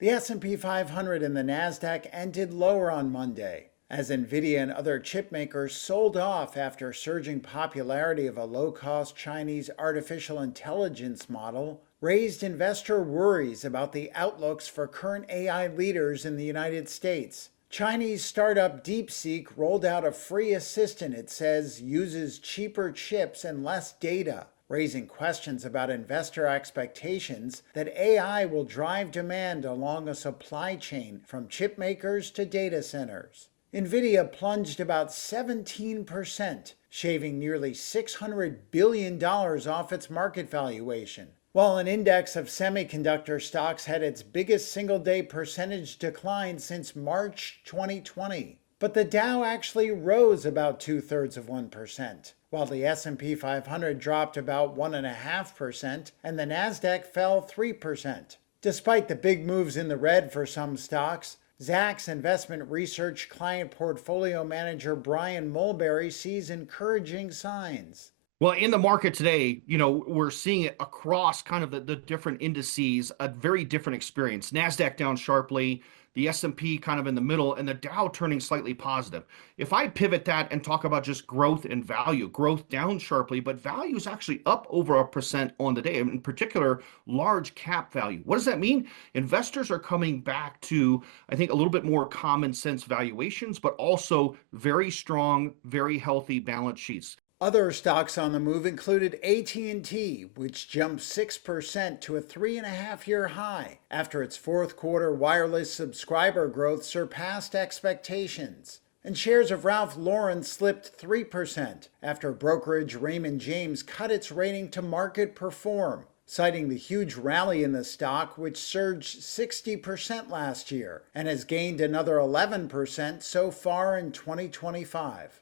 The S&P 500 and the Nasdaq ended lower on Monday, as Nvidia and other chip makers sold off after surging popularity of a low-cost Chinese artificial intelligence model raised investor worries about the outlooks for current AI leaders in the United States. Chinese startup DeepSeek rolled out a free assistant it says uses cheaper chips and less data, raising questions about investor expectations that AI will drive demand along a supply chain from chip makers to data centers. Nvidia plunged about 17%, shaving nearly $600 billion off its market valuation, while an index of semiconductor stocks had its biggest single-day percentage decline since March 2020. But the Dow actually rose about 2/3 of 1%, while the S&P 500 dropped about 1.5% and the Nasdaq fell 3%. Despite the big moves in the red for some stocks, Zacks Investment Research client portfolio manager Brian Mulberry sees encouraging signs. Well, in the market today, we're seeing it across kind of the different indices, a very different experience. NASDAQ down sharply, the S&P kind of in the middle, and the Dow turning slightly positive. If I pivot that and talk about just growth and value, growth down sharply, but value is actually up over 1% on the day, in particular, large cap value. What does that mean? Investors are coming back to, I think, a little bit more common sense valuations, but also very strong, very healthy balance sheets. Other stocks on the move included AT&T, which jumped 6% to a 3.5-year high after its fourth quarter wireless subscriber growth surpassed expectations. And shares of Ralph Lauren slipped 3% after brokerage Raymond James cut its rating to market perform, citing the huge rally in the stock, which surged 60% last year and has gained another 11% so far in 2025.